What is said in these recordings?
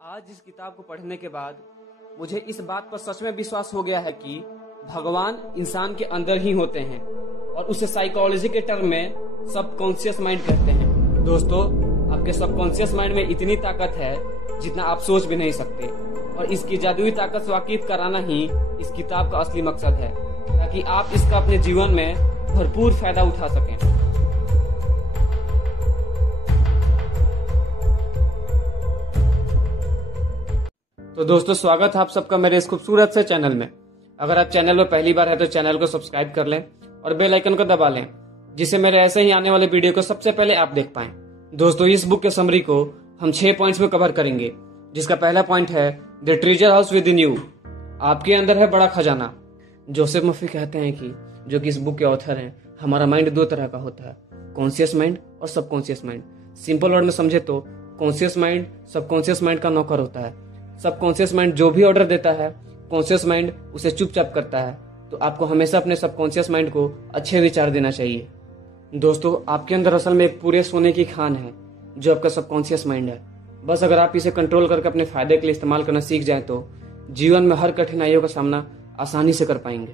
आज इस किताब को पढ़ने के बाद मुझे इस बात पर सच में विश्वास हो गया है कि भगवान इंसान के अंदर ही होते हैं और उसे साइकोलॉजी के टर्म में सबकॉन्शियस माइंड कहते हैं। दोस्तों, आपके सबकॉन्शियस माइंड में इतनी ताकत है जितना आप सोच भी नहीं सकते, और इसकी जादुई ताकत से वाकिफ कराना ही इस किताब का असली मकसद है, ताकि आप इसका अपने जीवन में भरपूर फायदा उठा सकें। तो दोस्तों, स्वागत है आप सबका मेरे इस खूबसूरत से चैनल में। अगर आप चैनल में पहली बार है तो चैनल को सब्सक्राइब कर लें और बेल आइकन को दबा लें, जिससे मेरे ऐसे ही आने वाले वीडियो को सबसे पहले आप देख पाएं। दोस्तों, इस बुक के समरी को हम 6 पॉइंट्स में कवर करेंगे, जिसका पहला पॉइंट है the treasure house with in you. आपके अंदर है बड़ा खजाना। जोसेफ मर्फी कहते हैं कि जो कि इस बुक के ऑथर हैं, हमारा माइंड 2 तरह का होता है, कॉन्शियस माइंड और सबकॉन्शियस माइंड। सिंपल वर्ड में समझे तो कॉन्शियस माइंड सबकॉन्शियस माइंड का नौकर होता है। सबकॉन्शियस माइंड जो भी ऑर्डर देता है, कॉन्शियस माइंड उसे चुपचाप करता है। तो आपको हमेशा अपने सबकॉन्शियस माइंड को अच्छे विचार देना चाहिए। दोस्तों, आपके अंदर असल में एक पूरे सोने की खान है जो आपका सबकॉन्शियस माइंड है। बस अगर आप इसे कंट्रोल करके अपने फायदे के लिए इस्तेमाल करना सीख जाए तो जीवन में हर कठिनाइयों का सामना आसानी से कर पाएंगे।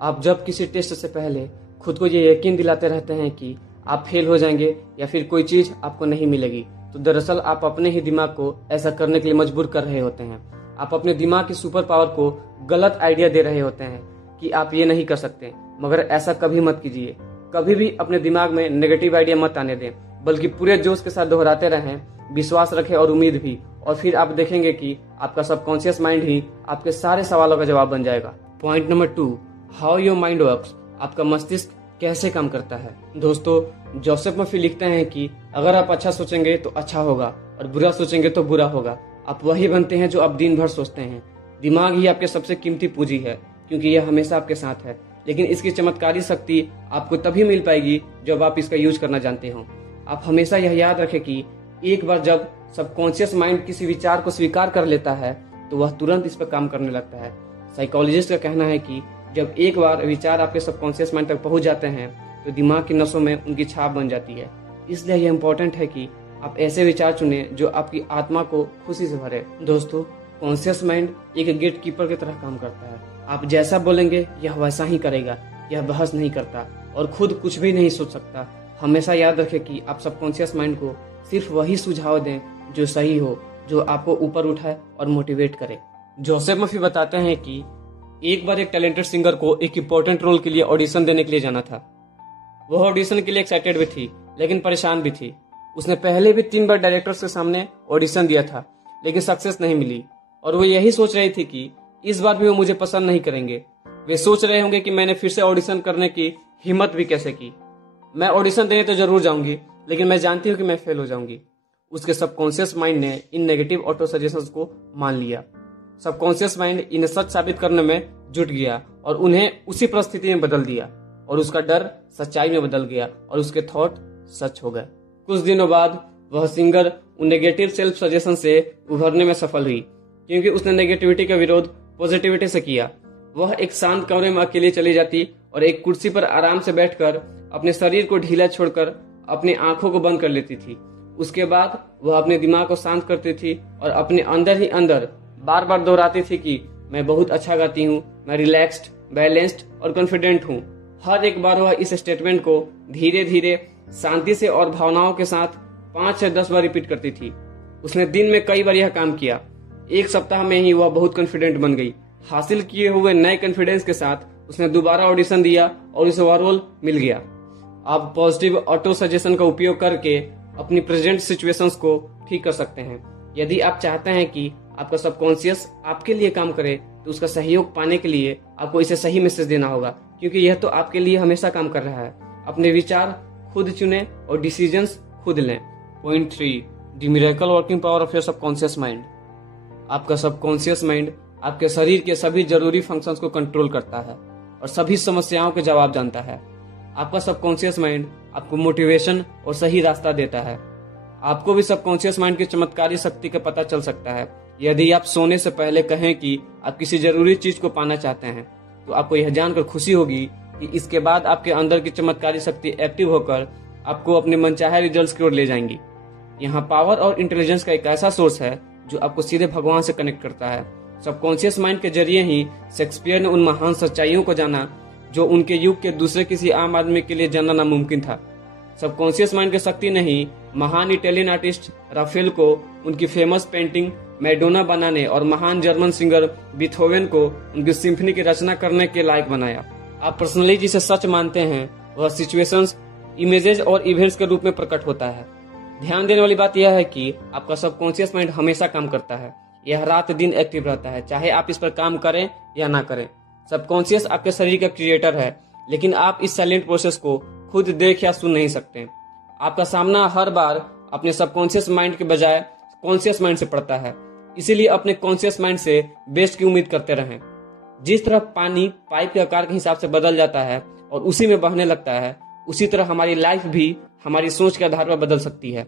आप जब किसी टेस्ट से पहले खुद को ये यकीन दिलाते रहते हैं कि आप फेल हो जाएंगे या फिर कोई चीज आपको नहीं मिलेगी, तो दरअसल आप अपने ही दिमाग को ऐसा करने के लिए मजबूर कर रहे होते हैं। आप अपने दिमाग की सुपर पावर को गलत आइडिया दे रहे होते हैं कि आप ये नहीं कर सकते। मगर ऐसा कभी मत कीजिए। कभी भी अपने दिमाग में नेगेटिव आइडिया मत आने दें, बल्कि पूरे जोश के साथ दोहराते रहें, विश्वास रखें और उम्मीद भी। और फिर आप देखेंगे कि आपका सबकॉन्शियस माइंड ही आपके सारे सवालों का जवाब बन जाएगा। Point number 2, how your mind works. आपका मस्तिष्क कैसे काम करता है। दोस्तों, जोसेफ मर्फी लिखते हैं कि अगर आप अच्छा सोचेंगे तो अच्छा होगा और बुरा सोचेंगे तो बुरा होगा। आप वही बनते हैं जो आप दिन भर सोचते हैं। दिमाग ही आपके सबसे कीमती पूंजी है, क्योंकि यह हमेशा आपके साथ है। लेकिन इसकी चमत्कारी शक्ति आपको तभी मिल पाएगी जब आप इसका यूज करना जानते हो। आप हमेशा यह याद रखें कि एक बार जब सबकॉन्शियस माइंड किसी विचार को स्वीकार कर लेता है तो वह तुरंत इस पर काम करने लगता है। साइकोलॉजिस्ट का कहना है कि जब एक बार विचार आपके सबकॉन्शियस माइंड तक पहुंच जाते हैं तो दिमाग की नसों में उनकी छाप बन जाती है। इसलिए यह इम्पोर्टेंट है कि आप ऐसे विचार चुनें जो आपकी आत्मा को खुशी से भरे। दोस्तों, कॉन्शियस माइंड एक गेट कीपर की तरह काम करता है। आप जैसा बोलेंगे यह वैसा ही करेगा। यह बहस नहीं करता और खुद कुछ भी नहीं सोच सकता। हमेशा याद रखें कि आप सबकॉन्शियस माइंड को सिर्फ वही सुझाव दें जो सही हो, जो आपको ऊपर उठाए और मोटिवेट करे। जोसेफ मर्फी बताते हैं कि एक बार एक टैलेंटेड सिंगर को एक इम्पोर्टेंट रोल के लिए ऑडिशन देने के लिए जाना था। वह ऑडिशन के लिए एक्साइटेड भी थी, लेकिन परेशान भी थी। उसने पहले भी 3 बार डायरेक्टर्स के सामने ऑडिशन दिया था, लेकिन सक्सेस नहीं मिली। और वो यही सोच रही थी कि इस बार भी वो मुझे पसंद नहीं करेंगे। वे सोच रहे होंगे कि मैंने फिर से ऑडिशन करने की हिम्मत भी कैसे की। मैं ऑडिशन देने तो जरूर जाऊंगी, लेकिन मैं जानती हूँ कि मैं फेल हो जाऊंगी। उसके सबकॉन्शियस माइंड ने इन नेगेटिव ऑटो सजेशंस को मान लिया। सबकॉन्शियस माइंड इन्हें सच साबित करने में जुट गया और उन्हें उसी परिस्थिति में बदल दिया, और उसका डर सच्चाई में बदल गया और उसके थॉट सच हो गए। कुछ दिनों बाद वह सिंगर उन नेगेटिव सेल्फ सजेशन से उभरने में सफल हुई, क्योंकि उसने नेगेटिविटी का विरोध पॉजिटिविटी से किया। वह एक शांत कमरे में अकेले चली जाती और एक कुर्सी पर आराम से बैठकर अपने शरीर को ढीला छोड़कर अपनी आंखों को बंद कर लेती थी। उसके बाद वह अपने दिमाग को शांत करती थी और अपने अंदर ही अंदर बार बार दोहराती थी कि मैं बहुत अच्छा गाती हूँ, मैं रिलैक्स्ड, बैलेंस्ड और कॉन्फिडेंट हूँ। हर एक बार वह इस स्टेटमेंट को धीरे धीरे शांति से और भावनाओं के साथ 5 से 10 बार रिपीट करती थी। उसने दिन में कई बार यह काम किया। एक सप्ताह में ही वह बहुत कॉन्फिडेंट बन गई। हासिल किए हुए नए कॉन्फिडेंस के साथ उसने दोबारा ऑडिशन दिया और उसे वह रोल मिल गया। आप पॉजिटिव ऑटो सजेशन का उपयोग करके अपनी प्रेजेंट सिचुएशंस को ठीक कर सकते हैं। यदि आप चाहते हैं कि आपका सबकॉन्शियस आपके लिए काम करे, तो उसका सहयोग पाने के लिए आपको इसे सही मैसेज देना होगा, क्योंकि यह तो आपके लिए हमेशा काम कर रहा है। अपने विचार खुद चुनें और डिसीजंस खुद लें। Point 3, the miracle working power of your subconscious mind. आपका सबकॉन्शियस माइंड आपके शरीर के सभी जरूरी फंक्शंस को कंट्रोल करता है और सभी समस्याओं के जवाब जानता है। आपका सबकॉन्शियस माइंड आपको मोटिवेशन और सही रास्ता देता है। आपको भी सबकॉन्शियस माइंड की चमत्कारी शक्ति का पता चल सकता है। यदि आप सोने से पहले कहें कि आप किसी जरूरी चीज को पाना चाहते हैं, तो आपको यह जानकर खुशी होगी कि इसके बाद आपके अंदर की चमत्कारी शक्ति एक्टिव होकर आपको अपने मनचाहे रिजल्ट्स की ओर ले जाएंगी। यहाँ पावर और इंटेलिजेंस का एक ऐसा सोर्स है जो आपको सीधे भगवान से कनेक्ट करता है। सबकॉन्शियस माइंड के जरिए ही शेक्सपियर ने उन महान सच्चाइयों को जाना जो उनके युग के दूसरे किसी आम आदमी के लिए जानना नामुमकिन था। सबकॉन्शियस माइंड की शक्ति ने ही महान इटालियन आर्टिस्ट राफेल को उनकी फेमस पेंटिंग मैडोना बनाने और महान जर्मन सिंगर बीथोवेन को उनकी सिम्फनी की रचना करने के लायक बनाया। आप पर्सनली जिसे सच मानते हैं वह सिचुएशंस, इमेजेस और इवेंट्स के रूप में प्रकट होता है। ध्यान देने वाली बात यह है कि आपका सबकॉन्शियस माइंड हमेशा काम करता है। यह रात दिन एक्टिव रहता है, चाहे आप इस पर काम करें या ना करें। सबकॉन्शियस आपके शरीर का क्रिएटर है, लेकिन आप इस साइलेंट प्रोसेस को खुद देख या सुन नहीं सकते। आपका सामना हर बार अपने सबकॉन्शियस माइंड के बजाय कॉन्शियस माइंड से पड़ता है। इसीलिए अपने कॉन्शियस माइंड से बेस्ट की उम्मीद करते रहें। जिस तरह पानी पाइप के आकार के हिसाब से बदल जाता है और उसी में बहने लगता है, उसी तरह हमारी लाइफ भी हमारी सोच के आधार पर बदल सकती है।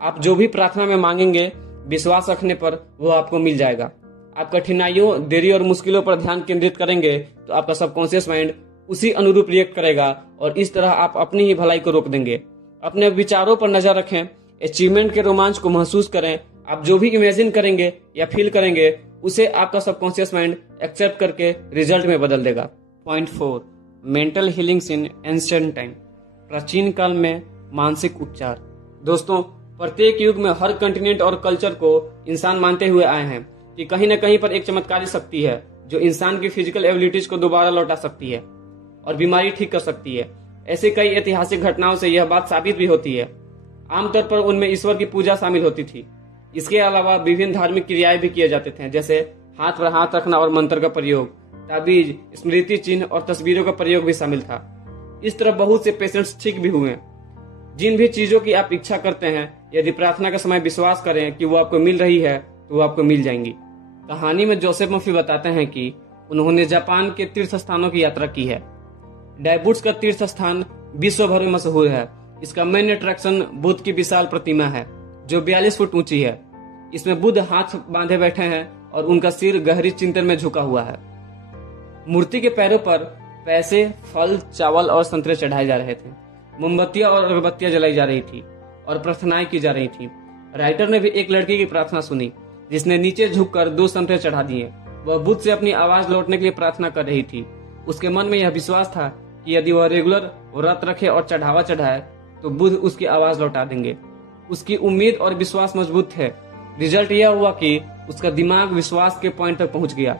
आप जो भी प्रार्थना में मांगेंगे, विश्वास रखने पर वो आपको मिल जाएगा। आप कठिनाइयों, देरी और मुश्किलों पर ध्यान केंद्रित करेंगे तो आपका सबकॉन्शियस माइंड उसी अनुरूप रिएक्ट करेगा और इस तरह आप अपनी ही भलाई को रोक देंगे। अपने विचारों पर नजर रखें, अचीवमेंट के रोमांच को महसूस करें। आप जो भी इमेजिन करेंगे या फील करेंगे उसे आपका सबकॉन्शियस माइंड एक्सेप्ट करके रिजल्ट में बदल देगा। पॉइंट 4, मेंटल हीलिंग्स इन एंशिएंट टाइम। प्राचीन काल में मानसिक उपचार। दोस्तों, प्रत्येक युग में हर कंटिनेंट और कल्चर को इंसान मानते हुए आए हैं कि कहीं न कहीं पर एक चमत्कारी शक्ति है जो इंसान की फिजिकल एबिलिटीज को दोबारा लौटा सकती है और बीमारी ठीक कर सकती है। ऐसे कई ऐतिहासिक घटनाओं से यह बात साबित भी होती है। आमतौर पर उनमें ईश्वर की पूजा शामिल होती थी। इसके अलावा विभिन्न धार्मिक क्रियाएं भी किए जाते थे, जैसे हाथ पर हाथ रखना और मंत्र का प्रयोग, ताबीज, स्मृति चिन्ह और तस्वीरों का प्रयोग भी शामिल था। इस तरह बहुत से पेशेंट्स ठीक भी हुए। जिन भी चीजों की आप इच्छा करते हैं, यदि प्रार्थना के समय विश्वास करें कि वो आपको मिल रही है तो वो आपको मिल जाएंगी। कहानी में जोसेफ मर्फी बताते हैं कि उन्होंने जापान के तीर्थ स्थानों की यात्रा की है। डाइबुट्स का तीर्थ स्थान विश्व भर में मशहूर है। इसका मेन अट्रैक्शन बुद्ध की विशाल प्रतिमा है जो 42 फुट ऊंची है। इसमें बुद्ध हाथ बांधे बैठे हैं और उनका सिर गहरी चिंतन में झुका हुआ है। मूर्ति के पैरों पर पैसे, फल, चावल और संतरे चढ़ाए जा रहे थे। मोमबत्तियां और अगरबत्तियां जलाई जा रही थी और प्रार्थनाएं की जा रही थी। राइटर ने भी एक लड़की की प्रार्थना सुनी जिसने नीचे झुककर 2 संतरे चढ़ा दिए। वह बुद्ध से अपनी आवाज लौटने के लिए प्रार्थना कर रही थी। उसके मन में यह विश्वास था कि यदि वह रेगुलर व्रत रखे और चढ़ावा चढ़ाए तो बुद्ध उसकी आवाज लौटा देंगे। उसकी उम्मीद और विश्वास मजबूत थे। रिजल्ट यह हुआ कि उसका दिमाग विश्वास के पॉइंट तक पहुंच गया।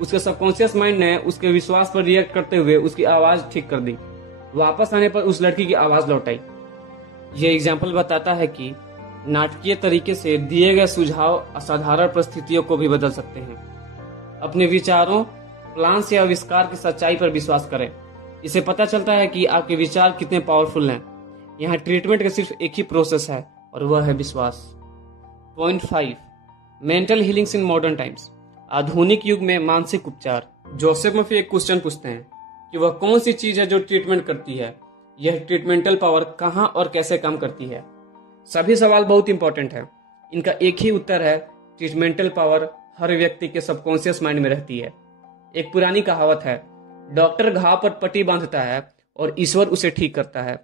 उसके सबकॉन्शियस माइंड ने उसके विश्वास पर रिएक्ट करते हुए उसकी आवाज ठीक कर दी। वापस आने पर उस लड़की की आवाज लौट आई। ये एग्जाम्पल बताता है कि नाटकीय तरीके से दिए गए सुझाव असाधारण परिस्थितियों को भी बदल सकते हैं। अपने विचारों, प्लान्स या आविष्कार की सच्चाई पर विश्वास करें। इससे पता चलता है कि आपके विचार कितने पावरफुल हैं। यहाँ ट्रीटमेंट का सिर्फ एक ही प्रोसेस है और वह है विश्वास। Point 5, mental healings in modern times. आधुनिक युग में मानसिक उपचार। जोसेफ मर्फी एक क्वेश्चन पूछते हैं कि वह कौन सी चीज है जो ट्रीटमेंट करती है। यह ट्रीटमेंटल पावर कहाँ और कैसे काम करती है। सभी सवाल बहुत इंपॉर्टेंट है। इनका एक ही उत्तर है, ट्रीटमेंटल पावर हर व्यक्ति के सबकॉन्शियस माइंड में रहती है। एक पुरानी कहावत है, डॉक्टर घाव पर पट्टी बांधता है और ईश्वर उसे ठीक करता है।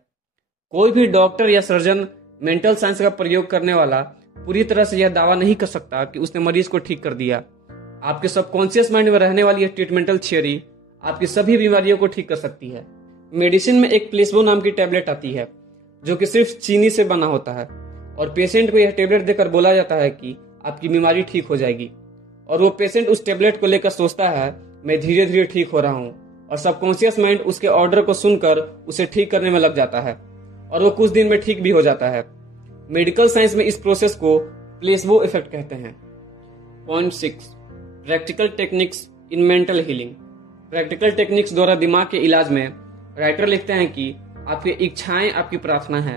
कोई भी डॉक्टर या सर्जन मेंटल साइंस का प्रयोग करने वाला पूरी तरह से यह दावा नहीं कर सकता कि उसने मरीज को ठीक कर दिया। आपके सबकॉन्शियस माइंड में रहने वाली यह ट्रीटमेंटल थियोरी आपकी सभी बीमारियों को ठीक कर सकती है। मेडिसिन में एक प्लेसबो नाम की टैबलेट आती है जो कि सिर्फ चीनी से बना होता है और पेशेंट को यह टैबलेट देकर बोला जाता है कि आपकी बीमारी ठीक हो जाएगी। और वो पेशेंट उस टैबलेट को लेकर सोचता है मैं धीरे धीरे ठीक हो रहा हूँ, और सबकॉन्शियस माइंड उसके ऑर्डर को सुनकर उसे ठीक करने में लग जाता है और वो कुछ दिन में ठीक भी हो जाता है। मेडिकल साइंस में इस प्रोसेस को प्लेसबो इफेक्ट कहते हैं। Point 6, practical techniques in mental healing. Practical techniques द्वारा दिमाग के इलाज में राइटर लिखते हैं कि आपकी इच्छाएं आपकी प्रार्थना है।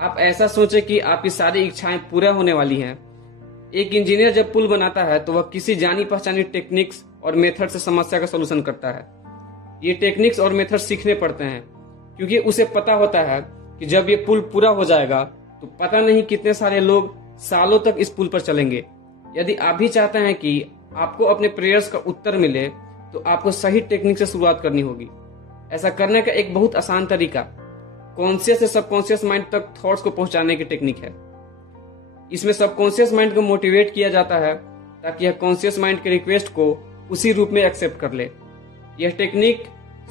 आप ऐसा सोचें कि आपकी सारी इच्छाएं पूरा होने वाली हैं। एक इंजीनियर जब पुल बनाता है तो वह किसी जानी पहचानी टेक्निक्स और मेथड से समस्या का सलूशन करता है। ये टेक्निक्स और मेथड सीखने पड़ते हैं क्योंकि उसे पता होता है कि जब ये पुल पूरा हो जाएगा तो पता नहीं कितने सारे लोग सालों तक इस पुल पर चलेंगे। यदि आप भी चाहते हैं कि आपको अपने प्रेयर्स का उत्तर मिले तो आपको सही टेक्निक से शुरुआत करनी होगी। ऐसा करने का एक बहुत आसान तरीका कॉन्शियस से सबकॉन्शियस माइंड तक थॉट्स को पहुंचाने की टेक्निक है। इसमें सबकॉन्शियस माइंड को मोटिवेट किया जाता है ताकि यह कॉन्शियस माइंड के रिक्वेस्ट को उसी रूप में एक्सेप्ट कर ले। यह टेक्निक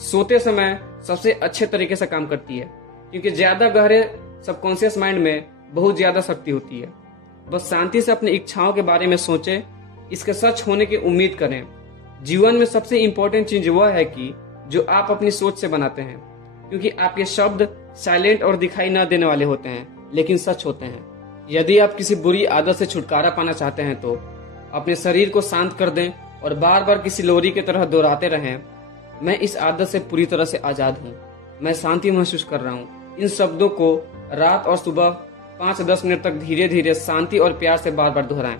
सोते समय सबसे अच्छे तरीके से काम करती है क्योंकि ज्यादा गहरे सबकॉन्शियस माइंड में बहुत ज्यादा शक्ति होती है। बस शांति से अपनी इच्छाओं के बारे में सोचें, इसके सच होने की उम्मीद करें। जीवन में सबसे इंपॉर्टेंट चीज वह है कि जो आप अपनी सोच से बनाते हैं, क्योंकि आपके शब्द साइलेंट और दिखाई न देने वाले होते हैं लेकिन सच होते हैं। यदि आप किसी बुरी आदत से छुटकारा पाना चाहते हैं तो अपने शरीर को शांत कर दें और बार बार किसी लोरी की तरह दोहराते रहें, मैं इस आदत से पूरी तरह से आजाद हूँ, मैं शांति महसूस कर रहा हूँ। इन शब्दों को रात और सुबह 5-10 मिनट तक धीरे धीरे शांति और प्यार से बार बार दोहराएं।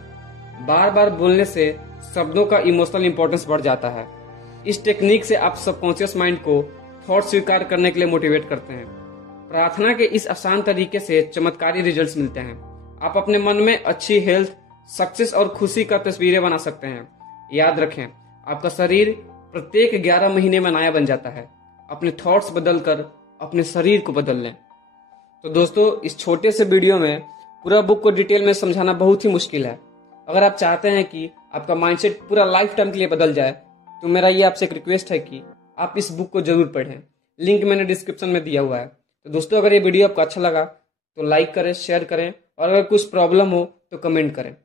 बार बार बोलने से शब्दों का इमोशनल इंपॉर्टेंस बढ़ जाता है। इस टेक्निक से आप सबकॉन्शियस माइंड को थॉट स्वीकार करने के लिए मोटिवेट करते हैं। प्रार्थना के इस आसान तरीके से चमत्कारी रिजल्ट्स मिलते हैं। आप अपने मन में अच्छी हेल्थ, सक्सेस और खुशी का तस्वीरें बना सकते हैं। याद रखें, आपका शरीर प्रत्येक 11 महीने में नया बन जाता है। अपने थॉट्स बदलकर अपने शरीर को बदल लें। तो दोस्तों, इस छोटे से वीडियो में पूरा बुक को डिटेल में समझाना बहुत ही मुश्किल है। अगर आप चाहते हैं कि आपका माइंडसेट पूरा लाइफ टाइम के लिए बदल जाए तो मेरा ये आपसे एक रिक्वेस्ट है कि आप इस बुक को जरूर पढ़ें। लिंक मैंने डिस्क्रिप्शन में दिया हुआ है। तो दोस्तों, अगर ये वीडियो आपको अच्छा लगा तो लाइक करें, शेयर करें और अगर कुछ प्रॉब्लम हो तो कमेंट करें।